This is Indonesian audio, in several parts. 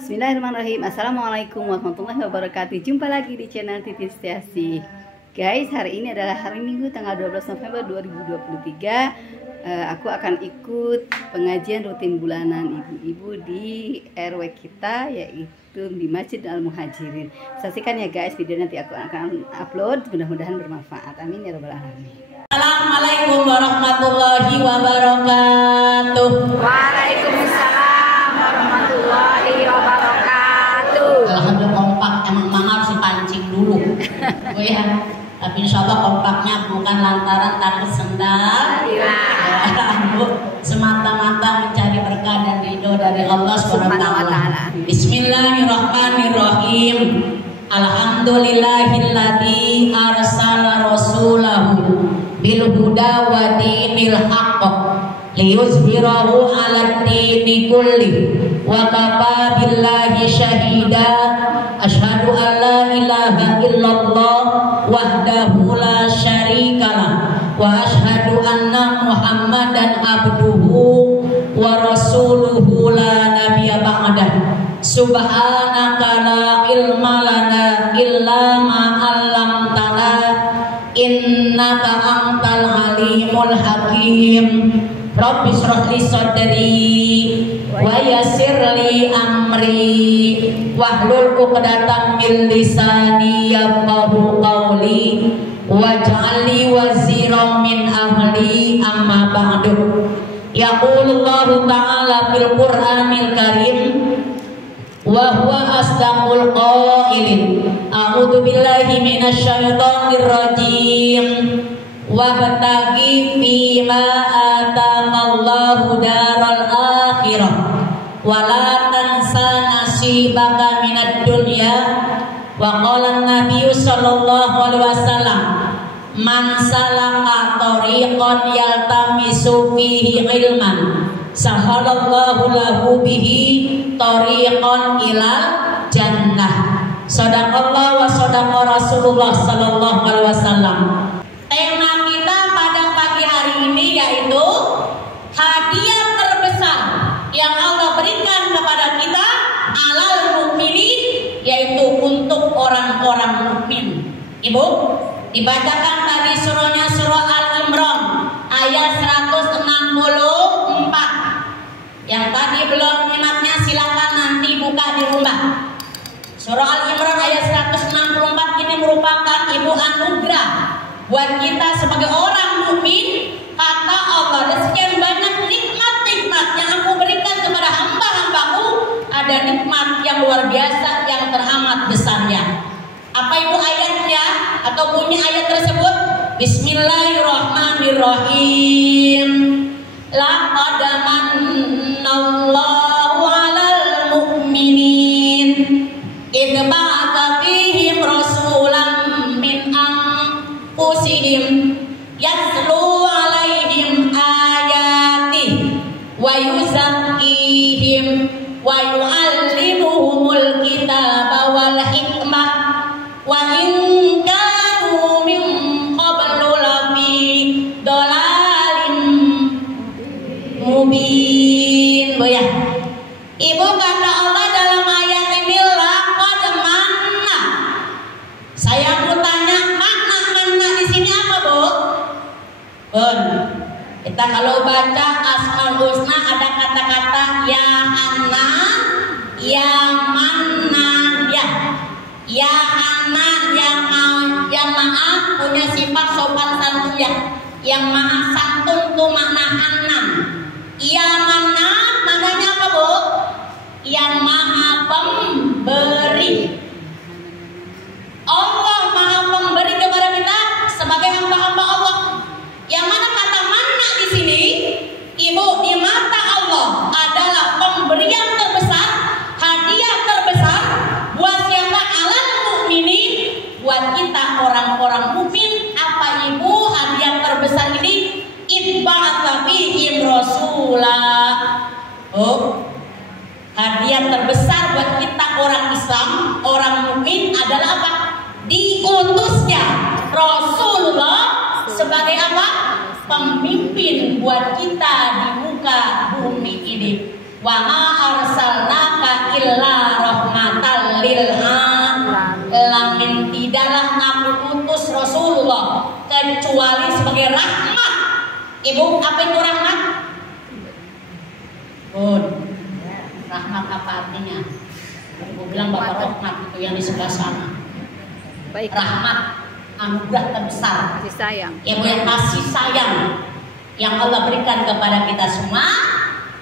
Bismillahirrahmanirrahim. Assalamualaikum warahmatullahi wabarakatuh. Jumpa lagi di channel Titin Setiasih. Guys, hari ini adalah hari Minggu tanggal 12 November 2023. Aku akan ikut pengajian rutin bulanan ibu-ibu di RW kita, yaitu di Masjid Al-Muhajirin. Saksikan ya guys, video nanti aku akan upload, mudah-mudahan bermanfaat. Amin ya rabbal alamin. Assalamualaikum warahmatullahi wabarakatuh. Waalaikumsalam warahmatullahi wabarakatuh. Alhamdulillah kompak, emang mahal sih pancing dulu. Oh ya, tapi insya Allah kompaknya bukan lantaran takut sendal. Semata-mata mencari berkah dan ridho dari Allah SWT. Bismillahirrahmanirrahim. Alhamdulillahilladzi arsala rasulahu bil huda wa dinil haqq liyuzhirahu 'alad dini kulli wa kafa billahi syahida. Asyhadu an la ilaha illallah wahdahu la syarikalah wa asyhadu anna muhammadan abduhu wa rasuluhu la nabiyya ba'dah. Subhanaka la ilma lana illa ma 'allamtana innaka antal alimul hakim. Rabbi shrah li sadri wa yassir li amri wahlul 'uqdatam min lisani yafqahu qawli waj'al li waziran min ahli amma ba'du. Yaqulullahu ta'ala fil Qur'anil Karim wa huwa asdaqul qailin. A'udzu billahi minasyaitonir rajim. Wabtaghi fima atamallahu daral akhirah wa la tansa nasibaka minad dunya. Wa qala an-nabiy sallallahu alaihi wasallam, man salaka tariqan yaltamisu fihi ilman sahalallahu lahu bihi tariqan ilal jannah. Sadaqallah wa sadaqa Rasulullah sallallahu alaihi wasallam. Tema kita pada pagi hari ini yaitu hadiah terbesar yang Allah berikan kepada kita alal mukminin, yaitu untuk orang-orang mukmin. Ibu, dibacakan tadi surahnya surah Al-Imran ayat 164. Yang tadi belum menyimaknya silakan nanti buka di rumah. Surah Al-Imran ayat 164 ini merupakan ibu anugerah buat kita sebagai orang mukmin. Kata Allah, ada sekian banyak nikmat-nikmat yang aku berikan kepada hamba-hambaku. Ada nikmat yang luar biasa yang teramat besarnya. Apa itu ayatnya atau bunyi ayat tersebut? Bismillahirrahmanirrahim. Laqad manallahu 'alal mu'minin idh ba'atha fihim rasulan min anfusihim yatlu 'alaihim ayatihi wa yuzakkihim wa yu'allimuhumul kitaba wal hikmah wa in kanu min qablu lafi dhalalin mubin. Bu ya, Ibu, kata Allah dalam ayat ini laqad manna. Saya mau tanya, makna di sini apa, Bu? Kita kalau baca Asmaul Husna ada kata-kata ya anna, ya manna, ya anna, yang maaf punya sifat sopan santun ya. Yang maha santun itu makna anan. Ya manna maknanya apa, Bu? Yang maha pemberi. Allah maha pemberi kepada kita sebagai hamba-hamba Allah. Yang mana kata manna di sini, Ibu, di mata Allah adalah pemberian terbesar, hadiah terbesar buat siapa? Alal mukminin, buat kita orang-orang mukmin. Apa Ibu hadiah terbesar ini? Itba'atha fihim rasulah. Oh, hadiah terbesar buat kita orang Islam, orang mukmin adalah apa? Diutusnya Rasulullah sebagai apa? Pemimpin buat kita di muka bumi ini. Wa ma arsalnaka illa Ibu, apa itu rahmat? Bun, rahmat apa artinya? Ibu bilang Bapak rahmat itu yang di sebelah sana. Baik. Rahmat, anugerah terbesar. Kasih sayang. Ibu, yang kasih sayang yang Allah berikan kepada kita semua,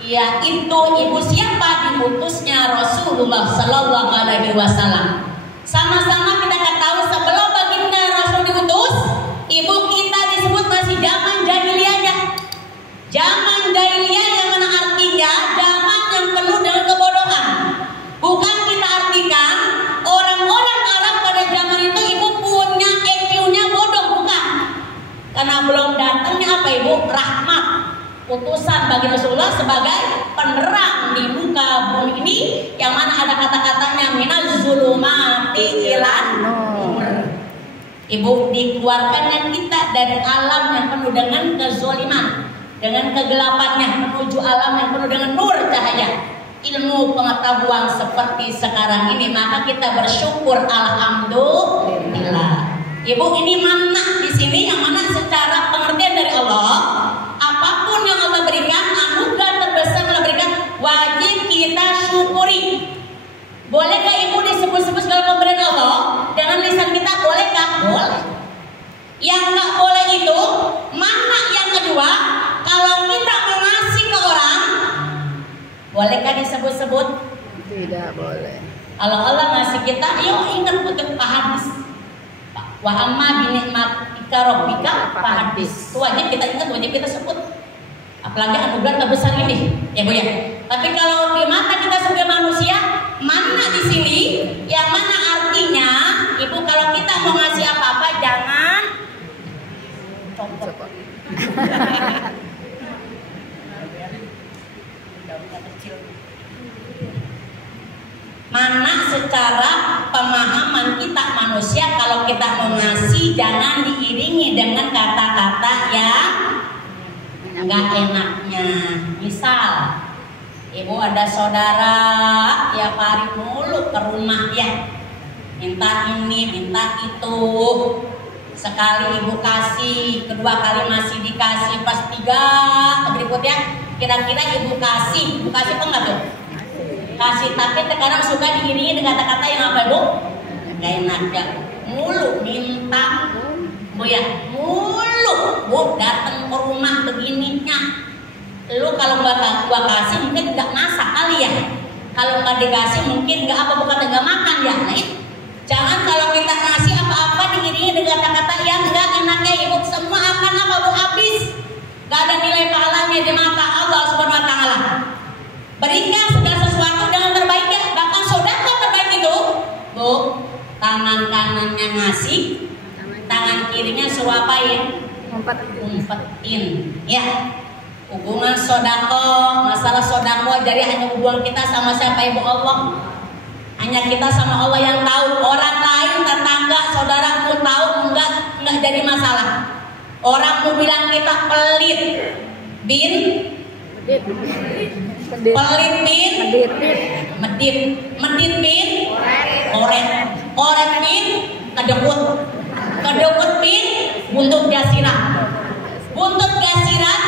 yaitu ibu siapa? Diutusnya Rasulullah Sallallahu Alaihi Wasallam. Sama-sama kita akan tahu sebelum baginda Rasul diutus, ibu kita disebut masih zaman jahiliyah. Zaman jahiliyah yang mana artinya zaman yang penuh dengan kebodohan. Bukan kita artikan orang-orang Arab pada zaman itu ibu punya EQ-nya bodoh, bukan. Karena belum datangnya apa ibu? Rahmat, utusan bagi Rasulullah sebagai penerang di muka bumi ini, yang mana ada kata-katanya minaz zulumati ilan nur. Ibu, dikeluarkannya kita dari alam yang penuh dengan kezaliman, dengan kegelapannya, menuju alam yang penuh dengan nur cahaya ilmu pengetahuan seperti sekarang ini. Maka kita bersyukur, alhamdulillah. Ibu, ini mana di sini yang mana secara pengertian dari Allah, apapun yang Allah berikan, anugerah terbesar Allah berikan, wajib kita syukuri. Bolehkah ibu disebut-sebut segala pemberian Allah dengan lisan kita? Bolehkah? Boleh. Yang nggak boleh itu mana yang kedua? Kalau kita mengasih ke orang, bolehkah disebut-sebut? Tidak boleh. Kalau Allah ngasih kita, yuk ingat kutip hadis. Wa amma bi ni'matika rabbika fahadis. Itu wajib kita ingat, wajib kita sebut. Apalagi anugerah terbesar ini, ya Bu ya. Tapi kalau di mata kita sebagai manusia, mana di sini yang mana artinya, Ibu, kalau kita mau ngasih apa-apa jangan copot. Mana secara pemahaman kita manusia, kalau kita mau ngasih jangan diiringi dengan kata-kata yang nggak enaknya. Misal, ibu ada saudara tiap hari mulu ke rumah ya, minta ini, minta itu. Sekali ibu kasih, kedua kali masih dikasih, pas tiga berikutnya kira-kira ibu kasih apa enggak tuh? Kasih, tapi terkadang suka diiringi dengan kata-kata yang apa Bu? Gak enak ya. Mulu minta Bu ya, mulu Bu datang ke rumah begininya. Lu kalau gua kasih mungkin gak masak kali ya. Kalau gak dikasih mungkin gak apa, bukan gak makan ya. Nah, jangan kalau kita ngasih apa-apa diiringi dengan kata-kata yang gak enaknya Ibu. Semua akan apa Bu? Habis. Gak ada nilai pahalanya di mata Allah Subhanahu wa Ta'ala. Berikan segala sesuatu dengan terbaik ya. Bahkan sedekah terbaik itu Bu, tangan kanannya ngasih, tangan kirinya suruh apain? Umpetin ya. Hubungan sedekah, masalah sedekah jadi hanya hubungan kita sama siapa? Ibu Allah. Hanya kita sama Allah yang tahu. Orang lain, tetangga, saudara pun tahu enggak jadi masalah. Orang mau bilang kita pelit bin pelit bin medit bin oret bin kedebut bin buntut gasiran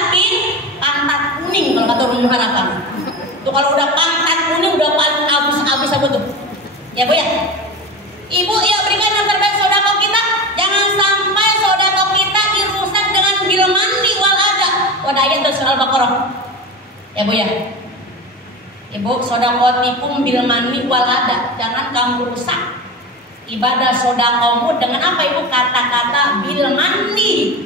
bin pantat kuning kalau kata orang harapan tuh. Kalau udah pantat kuning udah paling abis apa tuh ya Bu ya. Ibu ya, berikan yang terbaik sedekah kita. Jangan sampai sedekah kita dirusak dengan bil manni wal adha. Ada ayat dari surah Al-Baqarah ya Bu ya. Ibu, sodakotikum bil manni wal adha. Jangan kamu rusak ibadah sodakomu dengan apa Ibu? Kata-kata bil manni.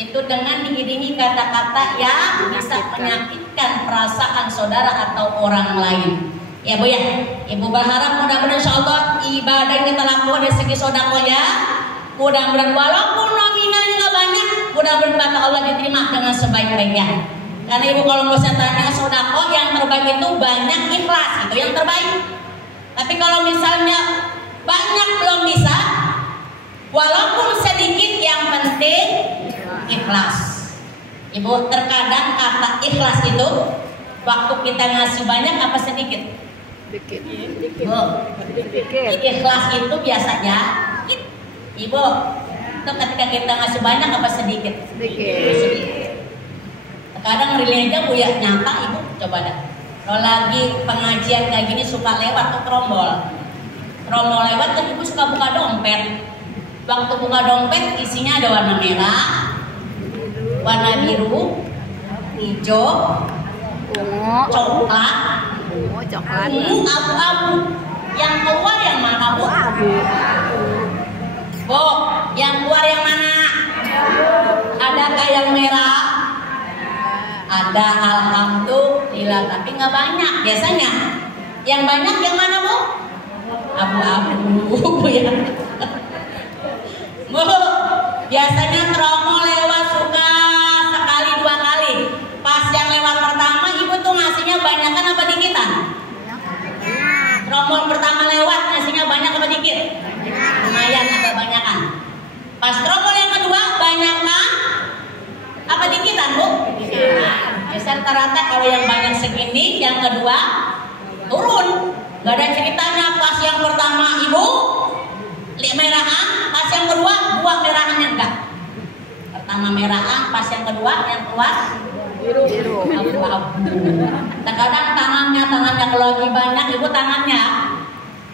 Itu dengan diiringi kata-kata yang bisa menyakitkan perasaan saudara atau orang lain. Ya Bu ya. Ibu berharap mudah-mudahan insyaallah ibadah yang kita lakukan dari segi sedekah ya, mudah-mudahan walaupun nominalnya nggak banyak, mudah-mudahan kata Allah diterima dengan sebaik-baiknya. Karena Ibu kalau mau saya tanya sedekah yang terbaik itu banyak, ikhlas itu yang terbaik. Tapi kalau misalnya banyak belum bisa, walaupun sedikit yang penting ikhlas. Ibu, terkadang kata ikhlas itu waktu kita ngasih banyak apa sedikit? Dikit. Ikhlas itu biasanya Ibu, itu ketika kita ngasih banyak apa sedikit? Sedikit. Kadang relay aja Bu ya, nyata Ibu, coba dah. Kalau lagi pengajian kayak gini suka lewat tuh rombol lewat kan Ibu suka buka dompet. Waktu buka dompet isinya ada warna merah, warna biru, hijau, coklat, ungu, abu-abu. Yang keluar yang mana Bu? Bu, yang keluar yang mana? Adakah yang merah? Ada, alhamdulillah, tapi nggak banyak. Biasanya yang banyak yang mana Bu? Abu-abu ya. Bu, biasanya tromol lewat suka sekali 2 kali. Pas yang lewat pertama Ibu tuh ngasihnya banyakan apa dikitan? Tromol pertama lewat ngasihnya banyak apa dikit? Lumayan agak banyakan. Pas tromol yang kedua banyakan apa dikitan Bu? Biasa rata-rata kalau yang banyak segini, yang kedua turun. Gak ada ceritanya pas yang pertama Ibu merahan, pas yang kedua buah merahannya enggak. Pertama merahan, pas yang kedua yang keluar biru. Terkadang tangannya kalau lagi banyak Ibu tangannya,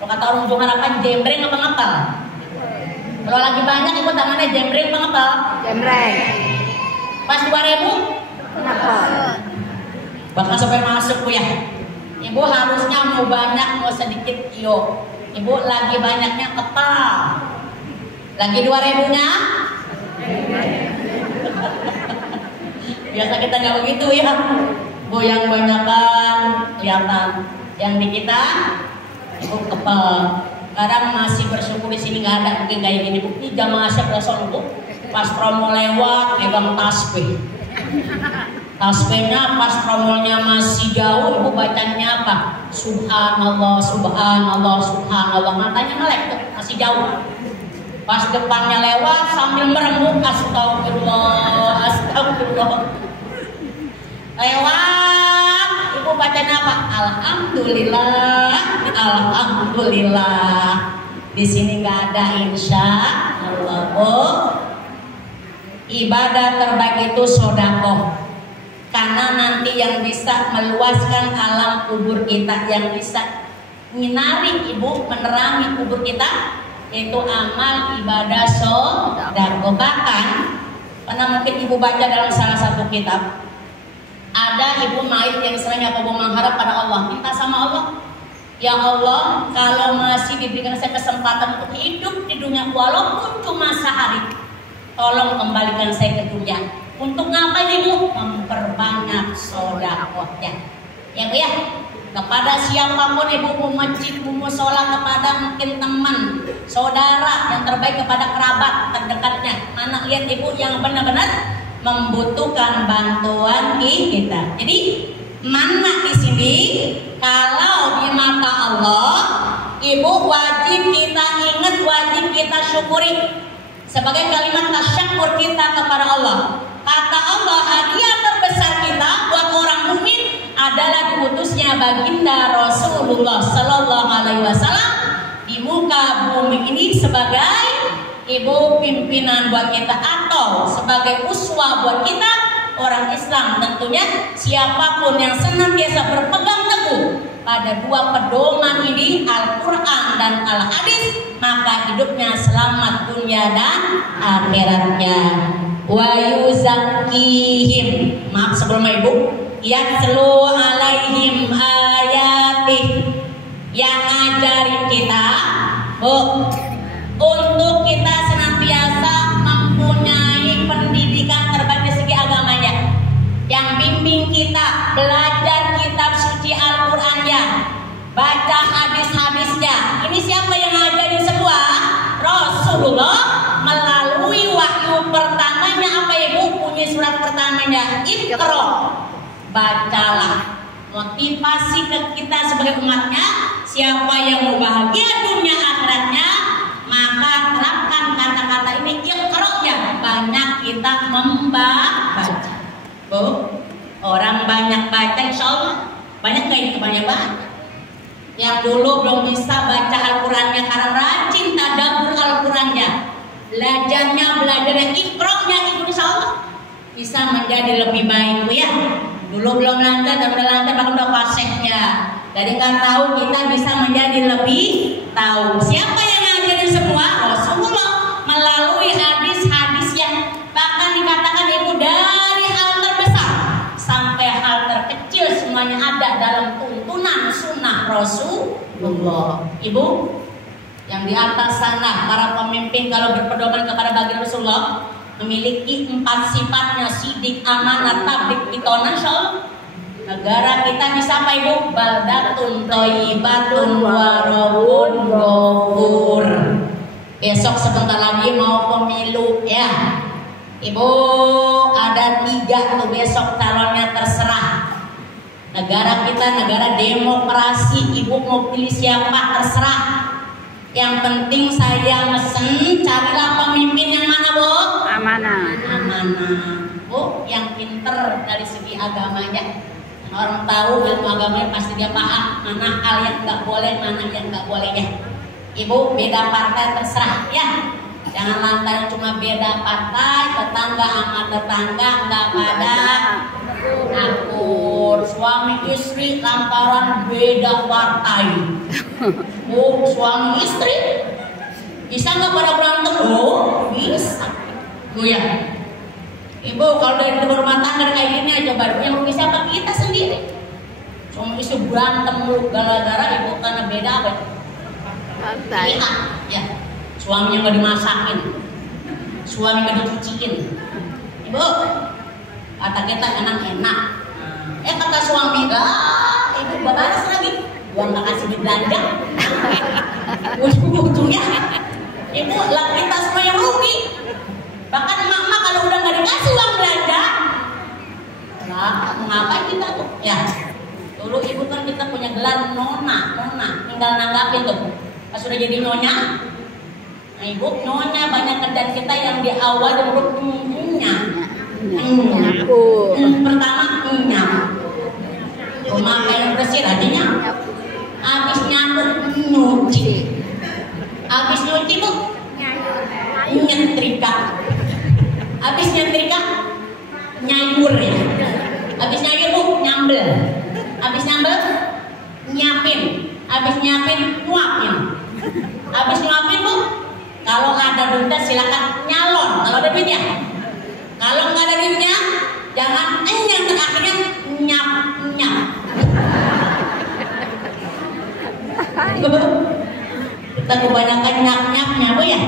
kalau kata orang Jawa Harapan jembreng apa ngepel. Kalau lagi banyak Ibu tangannya jembreng apa ngepel? Jembreng. Pas 2000 bahkan sampai masuk Bu ya. Ibu harusnya mau banyak mau sedikit yo. Ibu lagi banyaknya kepal. Lagi 2000-nya biasa kita nggak begitu ya. Bu yang banyakan kelihatan, yang di kita Ibu kepal. Kadang masih bersyukur di sini nggak ada mungkin kayak gini Bu. Ini jamaah siapa Bu? Pas promo lewat pegang tasbih. Tasbihnya pas promolnya masih jauh Ibu bacanya apa? Subhanallah, subhanallah, subhanallah. Matanya melek tuh, masih jauh. Pas depannya lewat sambil meremuk astagfirullah, astagfirullah. Lewat Ibu bacanya apa? Alhamdulillah, alhamdulillah. Di sini nggak ada insya Allah Bu. Ibadah terbaik itu sedekah. Karena nanti yang bisa meluaskan alam kubur kita, yang bisa menyinari Ibu, menerangi kubur kita, yaitu amal ibadah sedekah. Bahkan pernah mungkin Ibu baca dalam salah satu kitab, ada ibu mayit yang sering mengharap pada Allah, minta sama Allah, ya Allah, kalau masih diberikan saya kesempatan untuk hidup di dunia walaupun cuma sehari, tolong kembalikan saya ke dunia. Untuk ngapain Ibu? Memperbanyak sedekahnya. Ya Bu ya. Kepada siapapun Ibu mau masjid, mau sholat, kepada mungkin teman, saudara, yang terbaik kepada kerabat terdekatnya. Mana lihat Ibu yang benar-benar membutuhkan bantuan kita. Jadi mana di sini kalau di mata Allah, Ibu wajib kita ingat, wajib kita syukuri sebagai kalimat tasyukur kita kepada Allah. Kata Allah, hadiah terbesar kita buat orang mukmin adalah diutusnya baginda Rasulullah Sallallahu Alaihi Wasallam di muka bumi ini sebagai ibu pimpinan buat kita atau sebagai uswah buat kita orang Islam. Tentunya siapapun yang senantiasa berpegang teguh pada dua pedoman ini, Al-Quran dan Al-Hadis, maka hidupnya selamat dunia dan akhiratnya. Wa yuzakkihim, maaf sebelum Ibu, yatlu alaihim ayatih, yang ngajarin kita Bu untuk kita senantiasa mempunyai pendidikan terbaik dari segi agamanya, yang bimbing kita belajar kitab suci Al-Qurannya, baca hadis-hadisnya. Ini siapa yang ngajarin semua? Rasulullah melalui wahyu pertamanya. Apa Ibu? Punya surat pertamanya, Iqra, bacalah. Motivasi ke kita sebagai umatnya, siapa yang mau bahagia dunia akhiratnya, maka terapkan kata-kata ini, Iqra-nya. Banyak kita membaca. Bu, orang banyak baca insya Allah. Banyak gak ini banyak banget. Yang dulu belum bisa baca Al-Qurannya karena rajin tadabbur Al-Qurannya, belajarnya Iqra-nya, insya Allah bisa menjadi lebih baik Bu ya. belum lantai dan udah lantai bahkan udah paseknya. Jadi nggak tahu kita bisa menjadi lebih tahu. Siapa yang ngajarin semua? Rasulullah melalui hadis-hadis yang bahkan dikatakan itu dari hal terbesar sampai hal terkecil semuanya ada dalam tuntunan sunnah Rasulullah. Ibu yang di atas sana para pemimpin kalau berpedoman kepada baginda Rasulullah memiliki 4 sifatnya: sidik, amanah, tablik, pitonan, syol. Negara kita bisa apa ibu? Baldatun thayyibatun wa rabbun ghafur. Besok sebentar lagi mau pemilu ya. Ibu ada 3 tuh besok calonnya terserah. Negara kita negara demokrasi. Ibu mau pilih siapa terserah. Yang penting saya mesen carilah pemimpin yang mana bu? Amanah. Amanah. Bu yang pinter dari segi agamanya. Orang tahu ilmu agamanya pasti dia paham mana hal yang nggak boleh, mana yang nggak bolehnya. Ibu beda partai terserah ya. Jangan lantaran cuma beda partai, tetangga sama tetangga nggak pada akur. Suami istri lantaran beda partai. Bu suami istri bisa nggak pada berantem? Oh bisa. Bu ya. Ibu kalau dari rumah tangga kayak gini aja baru yang rugi siapa? Kita sendiri. Suami istri berantem mulu gara-gara ibu karena beda apa? Partai. Ya. Suaminya nggak dimasakin, suami nggak dicuciin. Ibu kata kita enak-enak. Kata suami lah, ibu balas lagi. Gua nggak kasih duit belanja. Ujung-ujungnya ibu lah kita semua yang rugi. Bahkan emak-emak kalau udah nggak dikasih uang belanja, nah ngapain kita tuh? Ya, dulu ibu kan kita punya gelar nona, tinggal nanggapin tuh. Pas sudah jadi nyonya, nah ibu nyonya banyak kerjaan kita yang di awal dulu pertama rumah air bersih rajinnya, habis nyambut nyuci, habis nyuci bu nyetrika. Habis nyetrika nyayur ya. Habis nyayur bu nyambel. Habis nyambel nyiapin. Habis nyiapin nyuapin. Habis nyuapin bu kalau nggak ada duitnya silakan nyalon. Kalau ada duitnya. Kalau nggak ada duitnya jangan yang terakhirnya nyap. Kita kebanyakan nyap-nyapnya bu ya.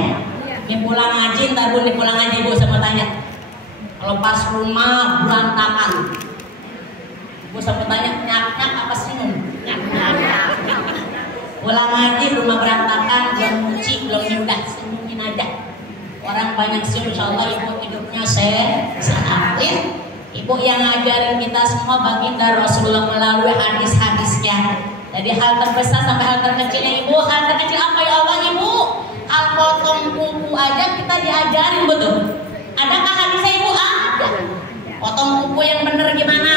Ini pulang ngaji, ntar bu pulang ngaji bu sama tanya. Kalau pas rumah berantakan, bu sama tanya nyak apa senyum? Pulang ngaji rumah berantakan, belum nyuci, belum nyudah, senyumin aja. Orang banyak senyum, insya Allah ibu hidupnya sehat ya. Ibu yang ngajarin kita semua baginda Rasulullah melalui hadis-hadisnya. Jadi hal terbesar sampai hal terkecilnya ibu, hal terkecil apa ya Allah ibu? Al potong kuku aja kita diajarin betul. Adakah hadisnya ibu? Ada. Potong kuku yang benar gimana?